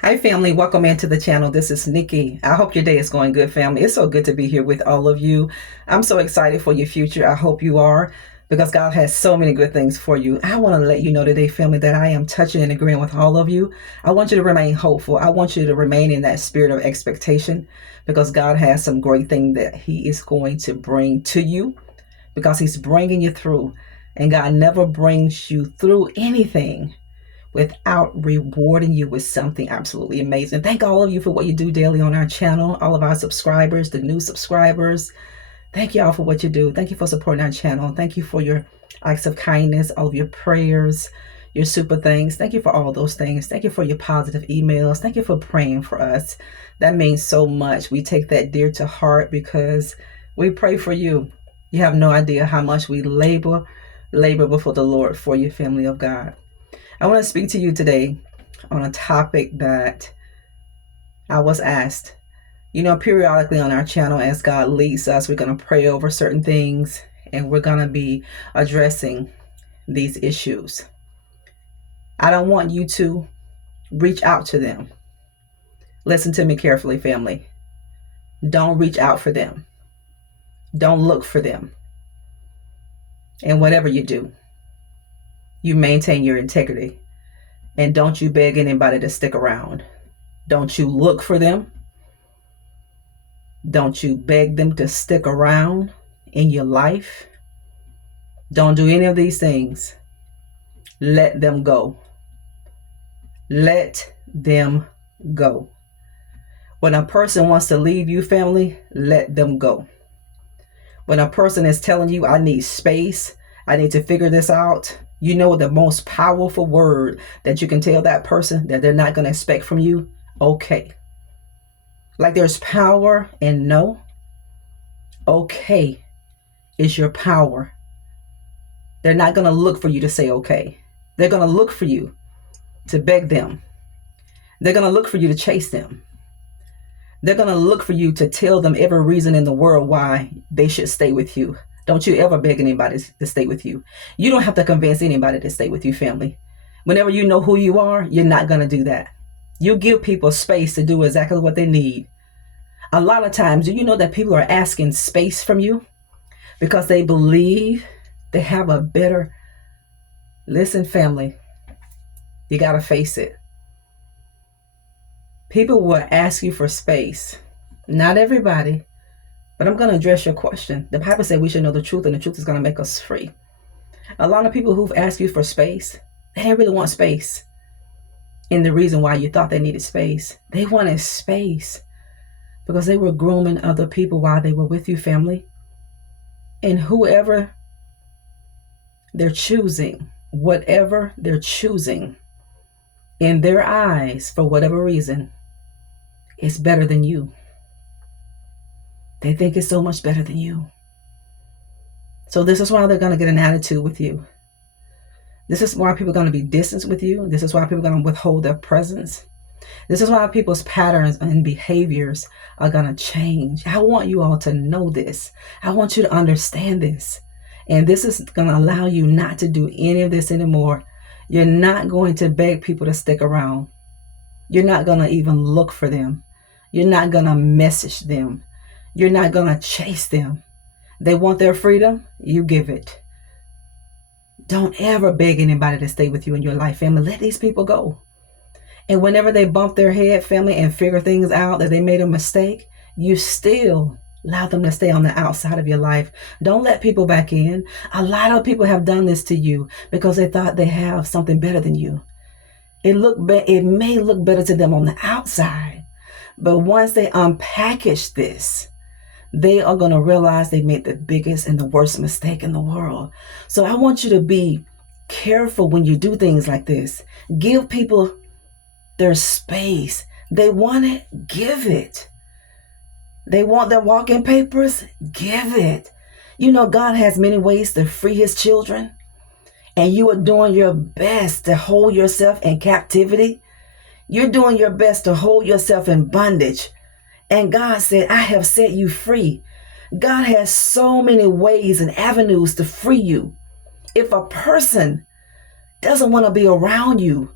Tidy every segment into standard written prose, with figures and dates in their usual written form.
Hi, family. Welcome into the channel. This is Nikki. I hope your day is going good, family. It's so good to be here with all of you. I'm so excited for your future. I hope you are, because God has so many good things for you. I want to let you know today, family, that I am touching and agreeing with all of you. I want you to remain hopeful. I want you to remain in that spirit of expectation, because God has some great thing that He is going to bring to you, because He's bringing you through. And God never brings you through anything without rewarding you with something absolutely amazing. Thank all of you for what you do daily on our channel, all of our subscribers, the new subscribers. Thank you all for what you do. Thank you for supporting our channel. Thank you for your acts of kindness, all of your prayers, your super things. Thank you for all those things. Thank you for your positive emails. Thank you for praying for us. That means so much. We take that dear to heart, because we pray for you. You have no idea how much we labor before the Lord for your family of God. I want to speak to you today on a topic that I was asked. Periodically on our channel, as God leads us, we're going to pray over certain things, and we're going to be addressing these issues. I don't want you to reach out to them. Listen to me carefully, family. Don't reach out for them. Don't look for them. And whatever you do, you maintain your integrity. And don't you beg anybody to stick around. Don't you look for them. Don't you beg them to stick around in your life. Don't do any of these things. Let them go. Let them go. When a person wants to leave you, family, let them go. When a person is telling you, I need space, I need to figure this out, you know the most powerful word that you can tell that person that they're not going to expect from you? Okay. Like there's power in no. Okay is your power. They're not going to look for you to say okay. They're going to look for you to beg them. They're going to look for you to chase them. They're going to look for you to tell them every reason in the world why they should stay with you. Don't you ever beg anybody to stay with you. You don't have to convince anybody to stay with you, family. Whenever you know who you are, you're not going to do that. You give people space to do exactly what they need. A lot of times, do you know that people are asking space from you because they believe they have a better... Listen, family, you got to face it. People will ask you for space. Not everybody, but I'm going to address your question. The Bible said we should know the truth, and the truth is going to make us free. A lot of people who've asked you for space, they didn't really want space. And the reason why you thought they needed space, they wanted space because they were grooming other people while they were with you, family. And whoever they're choosing, whatever they're choosing, in their eyes, for whatever reason, is better than you. They think it's so much better than you. So this is why they're going to get an attitude with you. This is why people are going to be distant with you. This is why people are going to withhold their presence. This is why people's patterns and behaviors are going to change. I want you all to know this. I want you to understand this. And this is going to allow you not to do any of this anymore. You're not going to beg people to stick around. You're not going to even look for them. You're not going to message them. You're not going to chase them. They want their freedom, you give it. Don't ever beg anybody to stay with you in your life, family. Let these people go. And whenever they bump their head, family, and figure things out that they made a mistake, you still allow them to stay on the outside of your life. Don't let people back in. A lot of people have done this to you because they thought they have something better than you. It may look better to them on the outside, but once they unpackage this, they are going to realize they made the biggest and the worst mistake in the world. So I want you to be careful when you do things like this. Give people their space. They want it, give it. They want their walking papers, give it. You know, God has many ways to free his children, and you are doing your best to hold yourself in captivity. You're doing your best to hold yourself in bondage. And God said, I have set you free. God has so many ways and avenues to free you. If a person doesn't want to be around you,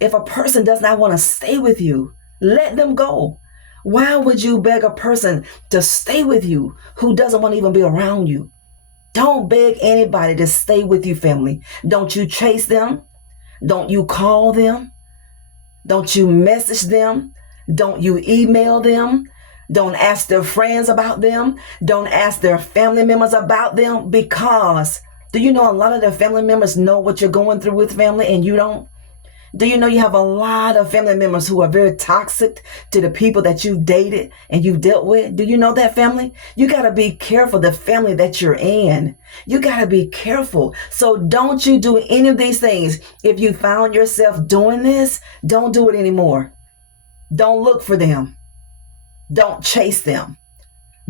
If a person does not want to stay with you, let them go. Why would you beg a person to stay with you who doesn't want to even be around you? Don't beg anybody to stay with you, family. Don't you chase them. Don't you call them. Don't you message them. Don't you email them. Don't ask their friends about them. Don't ask their family members about them, because do you know a lot of their family members know what you're going through with family and you don't? Do you know you have a lot of family members who are very toxic to the people that you've dated and you've dealt with? Do you know that, family? You got to be careful the family that you're in. You got to be careful. So don't you do any of these things. If you found yourself doing this, don't do it anymore. Don't look for them. Don't chase them.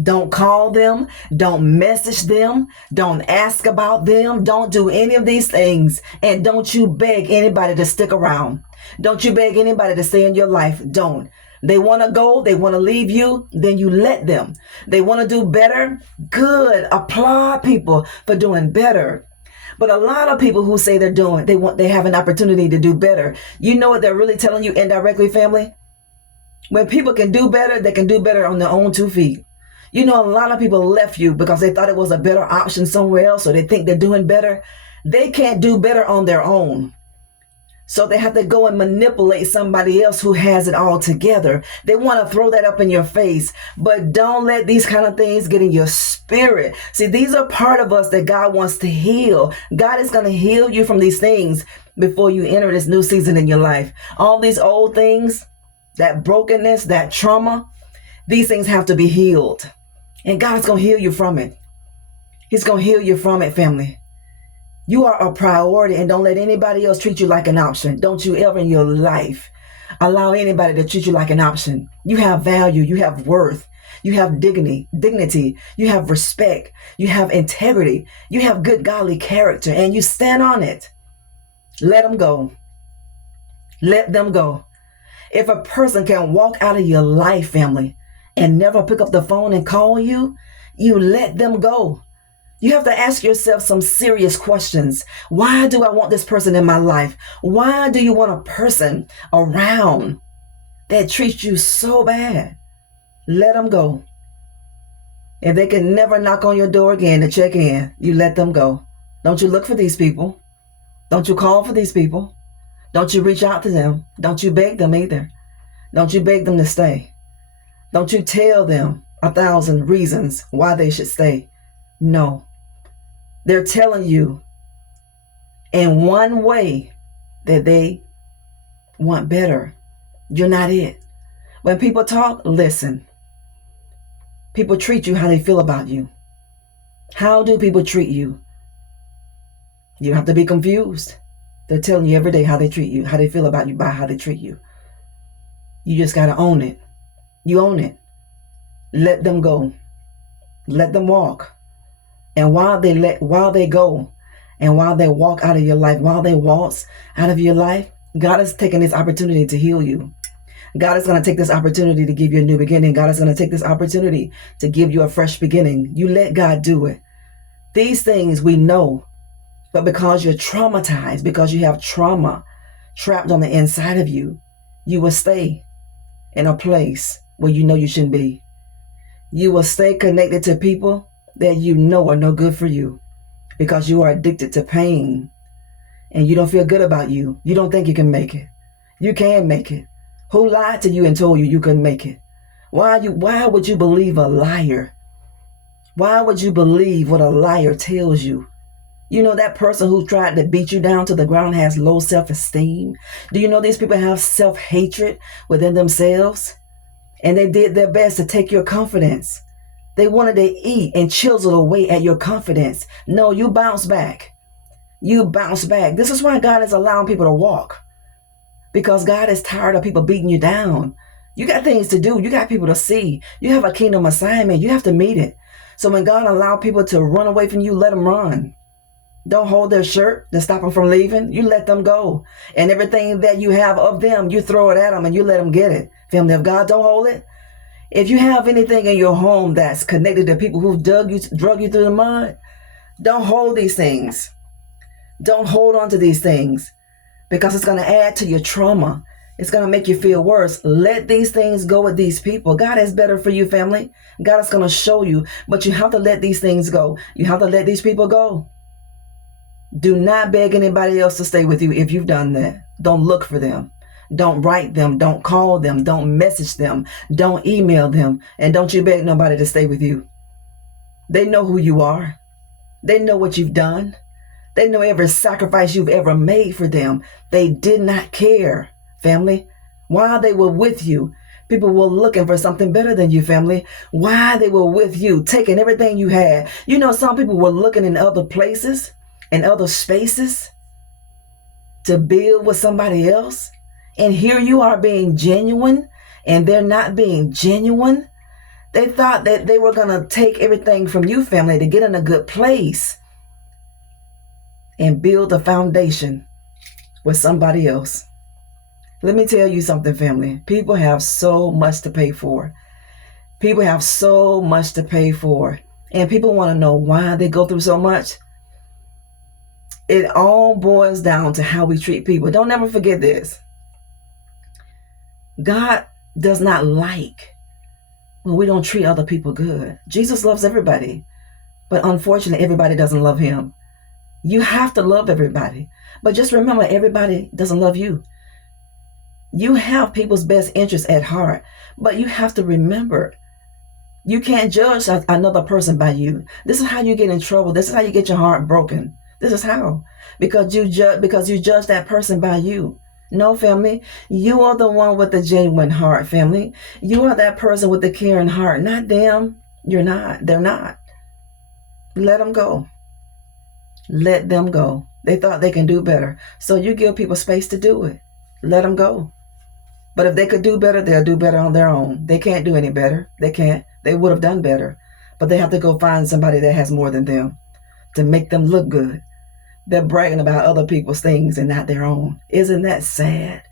Don't call them. Don't message them. Don't ask about them. Don't do any of these things. And don't you beg anybody to stick around. Don't you beg anybody to stay in your life. Don't. They want to go. They want to leave you. Then you let them. They want to do better. Good. Applaud people for doing better. But a lot of people who say they have an opportunity to do better. You know what they're really telling you indirectly, family? When people can do better, they can do better on their own 2 feet. You know, a lot of people left you because they thought it was a better option somewhere else, or they think they're doing better. They can't do better on their own. So they have to go and manipulate somebody else who has it all together. They want to throw that up in your face, but don't let these kind of things get in your spirit. See, these are part of us that God wants to heal. God is going to heal you from these things before you enter this new season in your life. All these old things, that brokenness, that trauma, these things have to be healed. And God is going to heal you from it. He's going to heal you from it, family. You are a priority, and don't let anybody else treat you like an option. Don't you ever in your life allow anybody to treat you like an option. You have value. You have worth. You have dignity. You have respect. You have integrity. You have good godly character, and you stand on it. Let them go. Let them go. If a person can walk out of your life, family, and never pick up the phone and call you, you let them go. You have to ask yourself some serious questions. Why do I want this person in my life? Why do you want a person around that treats you so bad? Let them go. If they can never knock on your door again to check in, you let them go. Don't you look for these people. Don't you call for these people. Don't you reach out to them. Don't you beg them either. Don't you beg them to stay. Don't you tell them 1,000 reasons why they should stay. No. They're telling you in one way that they want better. You're not it. When people talk, listen. People treat you how they feel about you. How do people treat you? You don't have to be confused. They're telling you every day how they treat you, how they feel about you by how they treat you. You just got to own it. You own it. Let them go. Let them walk. And while they go and while they walk out of your life, while they waltz out of your life, God is taking this opportunity to heal you. God is going to take this opportunity to give you a new beginning. God is going to take this opportunity to give you a fresh beginning. You let God do it. These things we know, but because you're traumatized, because you have trauma trapped on the inside of you, you will stay in a place where you know you shouldn't be. You will stay connected to people that you know are no good for you because you are addicted to pain and you don't feel good about you. You don't think you can make it. You can make it. Who lied to you and told you you couldn't make it? Why would you believe a liar? Why would you believe what a liar tells you? You know that person who tried to beat you down to the ground has low self-esteem. Do you know these people have self-hatred within themselves? And they did their best to take your confidence. They wanted to eat and chisel away at your confidence. No, you bounce back. You bounce back. This is why God is allowing people to walk. Because God is tired of people beating you down. You got things to do. You got people to see. You have a kingdom assignment. You have to meet it. So when God allows people to run away from you, let them run. Don't hold their shirt to stop them from leaving. You let them go. And everything that you have of them, you throw it at them and you let them get it. Family of God, don't hold it. If you have anything in your home that's connected to people who've drug you through the mud, don't hold these things. Don't hold on to these things. because it's going to add to your trauma. It's going to make you feel worse. Let these things go with these people. God is better for you, family. God is going to show you, but you have to let these things go. You have to let these people go. Do not beg anybody else to stay with you if you've done that. Don't look for them. Don't write them. Don't call them. Don't message them. Don't email them. And don't you beg nobody to stay with you. They know who you are. They know what you've done. They know every sacrifice you've ever made for them. They did not care, family. While they were with you, people were looking for something better than you, family. While they were with you, taking everything you had. You know, some people were looking in other places and other spaces to build with somebody else. And here you are being genuine, and they're not being genuine. They thought that they were going to take everything from you, family, to get in a good place and build a foundation with somebody else. Let me tell you something, family. People have so much to pay for. People have so much to pay for. And people want to know why they go through so much. It all boils down to how we treat people. Don't ever forget this. God does not like when we don't treat other people good. Jesus loves everybody, but unfortunately, everybody doesn't love him. You have to love everybody, but just remember, everybody doesn't love you. You have people's best interests at heart, but you have to remember, you can't judge another person by you. This is how you get in trouble. This is how you get your heart broken. This is how, because you judge that person by you. No, family, you are the one with the genuine heart, family. You are that person with the caring heart, not them. You're not. They're not. Let them go. Let them go. They thought they can do better. So you give people space to do it. Let them go. But if they could do better, they'll do better on their own. They can't do any better. They can't. They would have done better. But they have to go find somebody that has more than them to make them look good. They're bragging about other people's things and not their own. Isn't that sad?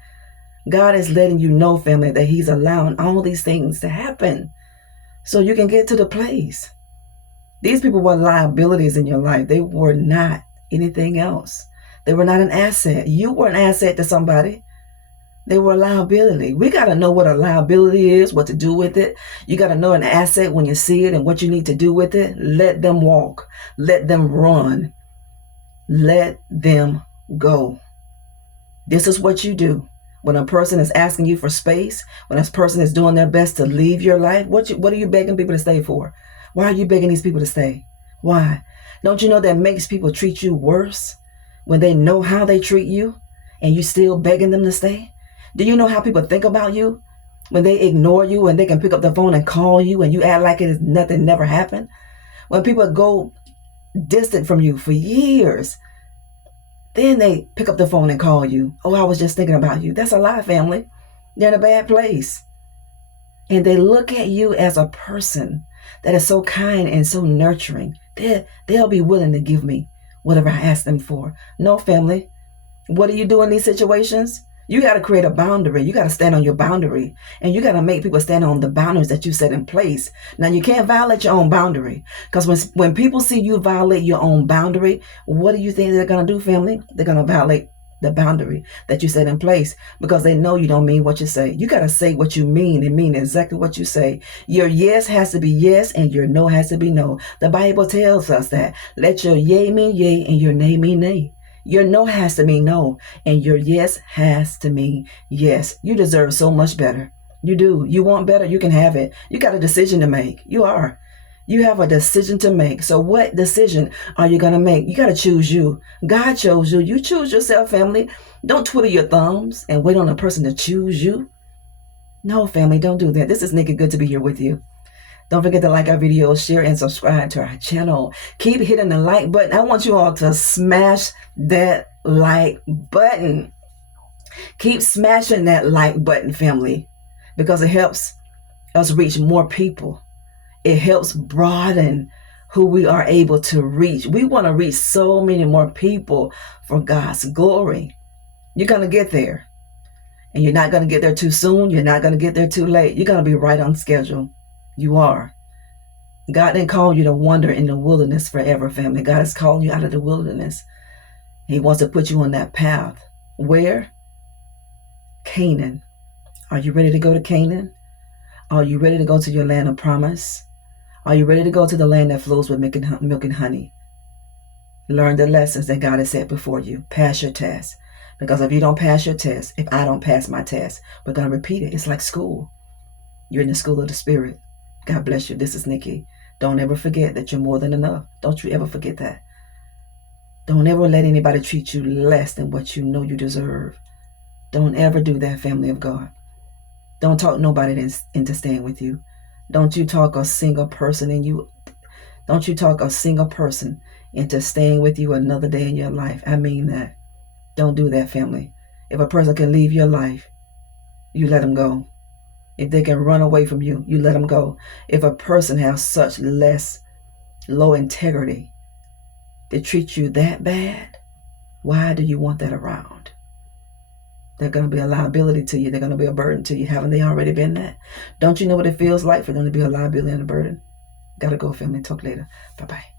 God is letting you know, family, that he's allowing all these things to happen so you can get to the place. These people were liabilities in your life. They were not anything else. They were not an asset. You were an asset to somebody. They were a liability. We got to know what a liability is, what to do with it. You got to know an asset when you see it and what you need to do with it. Let them walk. Let them run. Let them go. This is what you do. When a person is asking you for space, when a person is doing their best to leave your life, what are you begging people to stay for? Why are you begging these people to stay? Why? Don't you know that makes people treat you worse when they know how they treat you and you still begging them to stay? Do you know how people think about you when they ignore you and they can pick up the phone and call you and you act like it is nothing never happened? When people go distant from you for years, then they pick up the phone and call you. Oh, I was just thinking about you. That's a lie, family. They're in a bad place. And they look at you as a person that is so kind and so nurturing. They'll be willing to give me whatever I ask them for. No, family. What do you do in these situations? You got to create a boundary. You got to stand on your boundary. And you got to make people stand on the boundaries that you set in place. Now, you can't violate your own boundary. Because when people see you violate your own boundary, what do you think they're going to do, family? They're going to violate the boundary that you set in place because they know you don't mean what you say. You got to say what you mean and mean exactly what you say. Your yes has to be yes and your no has to be no. The Bible tells us that. Let your yea mean yea and your nay mean nay. Your no has to mean no, and your yes has to mean yes. You deserve so much better. You do. You want better, you can have it. You got a decision to make. You have a decision to make. So what decision are you going to make? You got to choose you. God chose you. You choose yourself, family. Don't twiddle your thumbs and wait on a person to choose you. No, family, don't do that. This is Nikki. Good to be here with you. Don't forget to like our videos, share, and subscribe to our channel. Keep hitting the like button. I want you all to smash that like button. Keep smashing that like button, family, because it helps us reach more people. It helps broaden who we are able to reach. We want to reach so many more people for God's glory. You're going to get there. And you're not going to get there too soon. You're not going to get there too late. You're going to be right on schedule. You are. God didn't call you to wander in the wilderness forever, family. God is calling you out of the wilderness. He wants to put you on that path Where? Canaan. Are you ready to go to Canaan? Are you ready to go to your land of promise? Are you ready to go to the land that flows with milk and honey? Learn the lessons that God has set before you. Pass your test. Because if you don't pass your test, if I don't pass my test, we're going to repeat it. It's like school. You're in the school of the Spirit. God bless you. This is Nikki. Don't ever forget that you're more than enough. Don't you ever forget that. Don't ever let anybody treat you less than what you know you deserve. Don't ever do that, family of God. Don't talk nobody into staying with you. Don't you talk a single person into staying with you another day in your life. I mean that. Don't do that, family. If a person can leave your life, you let them go. If they can run away from you, you let them go. If a person has such low integrity, they treat you that bad, why do you want that around? They're going to be a liability to you. They're going to be a burden to you. Haven't they already been that? Don't you know what it feels like for them to be a liability and a burden? Gotta go, family. Talk later. Bye-bye.